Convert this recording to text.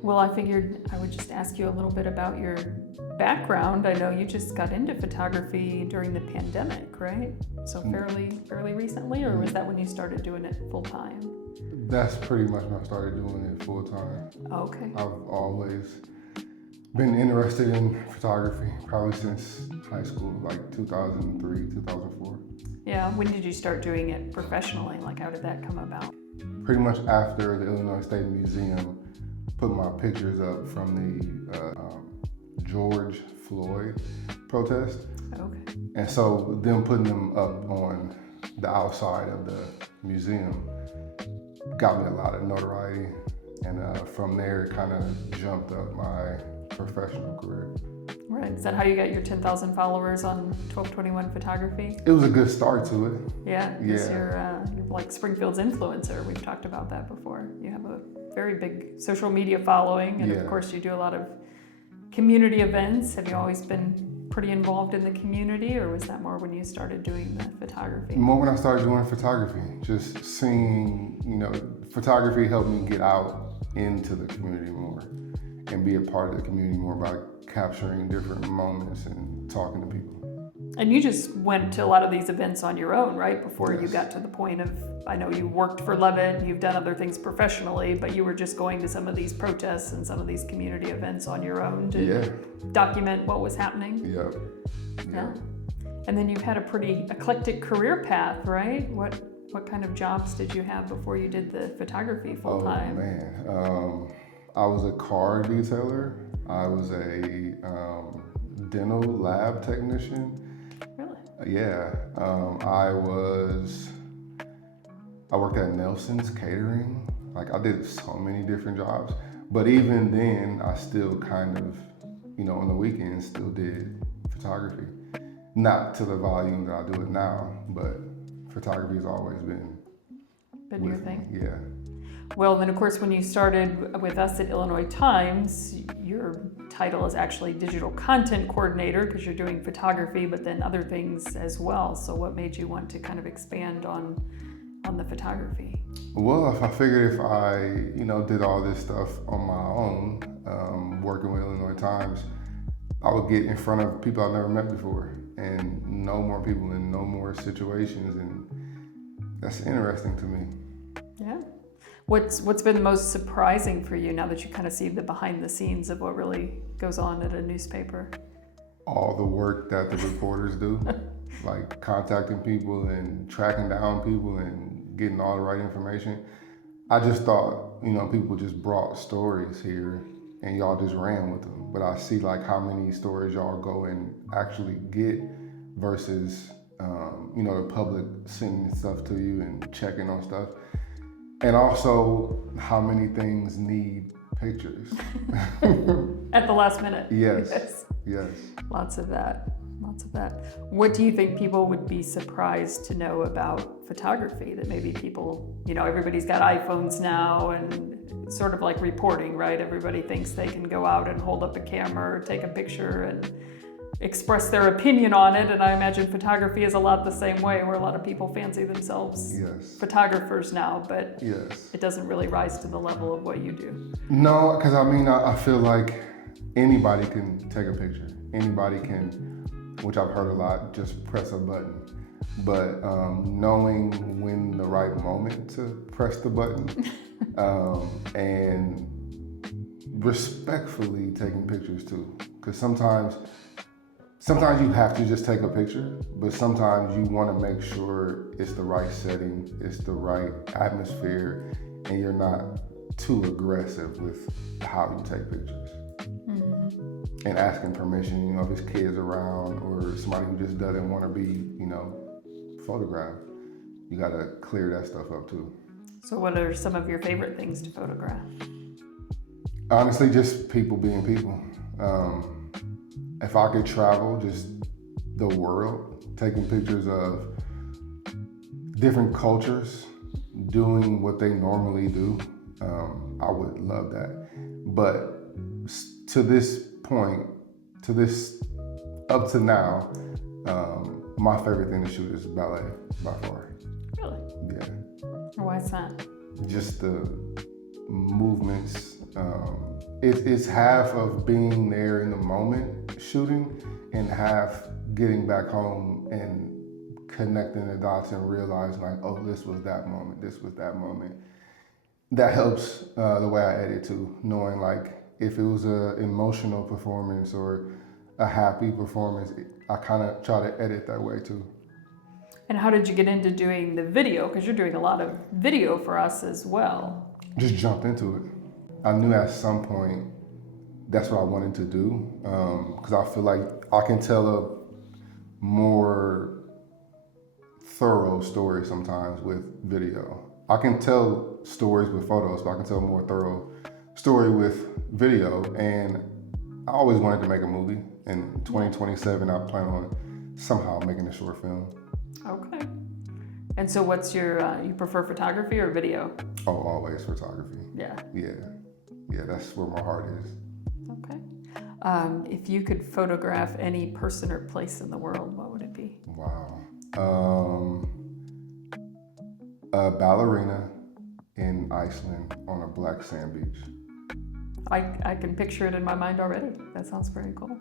Well, I figured I would just ask you a little bit about your background. I know you just got into photography during the pandemic, right? So fairly recently, or was that when you started doing it full time? That's pretty much when I started doing it full time. Okay. I've always been interested in photography, probably since high school, like 2003, 2004. Yeah, when did you start doing it professionally? Like, how did that come about? Pretty much after the Illinois State Museum put my pictures up from the George Floyd protest. Okay. And so them putting them up on the outside of the museum got me a lot of notoriety. And from there, it kind of jumped up my professional career. Right. Is that how you got your 10,000 followers on 1221 Photography? It was a good start to it. Yeah. 'Cause Yeah. you're like Springfield's influencer. We've talked about that before. You have a very big social media following, and Yeah. of course you do a lot of community events. Have you always been pretty involved in the community, or was that more when you started doing the photography? More when I started doing photography, just seeing, photography helped me get out into the community more and be a part of the community more by capturing different moments and talking to people. And you just went to a lot of these events on your own, right? Before you Yes. got to the point of, I know you worked for Levitt and you've done other things professionally, but you were just going to some of these protests and some of these community events on your own to Yeah, document what was happening. yeah. Yeah. And then you've had a pretty eclectic career path, right? What kind of jobs did you have before you did the photography full time? Oh man, I was a car detailer. I was a dental lab technician. Really? Yeah, I worked at Nelson's Catering. Like I did so many different jobs, but even then I still kind of, on the weekends still did photography. Not to the volume that I do it now, but photography has always been Your with thing? me. Yeah. Well, then of course, when you started with us at Illinois Times, your title is actually digital content coordinator because you're doing photography, but then other things as well. So what made you want to kind of expand on the photography? Well, I figured if I, did all this stuff on my own, working with Illinois Times, I would get in front of people I've never met before and know more people and know more situations, and that's interesting to me. Yeah. What's been the most surprising for you now that you kind of see the behind the scenes of what really goes on at a newspaper? All the work that the reporters do, like contacting people and tracking down people and getting all the right information. I just thought, people just brought stories here and y'all just ran with them. But I see like how many stories y'all go and actually get versus, the public sending stuff to you and checking on stuff. And also how many things need pictures. At the last minute. Yes. Yes. Lots of that. What do you think people would be surprised to know about photography that maybe people, everybody's got iPhones now and sort of like reporting, right? Everybody thinks they can go out and hold up a camera or take a picture and express their opinion on it. And I imagine photography is a lot the same way, where a lot of people fancy themselves photographers now, but it doesn't really rise to the level of what you do. No, because I feel like anybody can take a picture. Anybody can, which I've heard a lot, just press a button. But knowing when the right moment to press the button and respectfully taking pictures too. Because sometimes you have to just take a picture, but sometimes you want to make sure it's the right setting, it's the right atmosphere, and you're not too aggressive with how you take pictures. Mm-hmm. And asking permission, if his kids around or somebody who just doesn't want to be, photographed, you got to clear that stuff up too. So what are some of your favorite things to photograph? Honestly, just people being people. If I could travel just the world, taking pictures of different cultures, doing what they normally do, I would love that. But to this point, up to now, my favorite thing to shoot is ballet by far. Really? Yeah. Why is that? Just the movements. It's half of being there in the moment shooting and half getting back home and connecting the dots and realizing like, oh, this was that moment, this was that moment. That helps the way I edit too, knowing like if it was a emotional performance or a happy performance, I kind of try to edit that way too. And how did you get into doing the video? Because you're doing a lot of video for us as well. Just jumped into it. I knew at some point that's what I wanted to do because I feel like I can tell a more thorough story sometimes with video. I can tell stories with photos, but I can tell a more thorough story with video. And I always wanted to make a movie. In 2027, I plan on somehow making a short film. Okay. And so what's your, you prefer photography or video? Oh, always photography. Yeah. Yeah, that's where my heart is. Okay. If you could photograph any person or place in the world, what would it be? Wow. A ballerina in Iceland on a black sand beach. I can picture it in my mind already. That sounds very cool.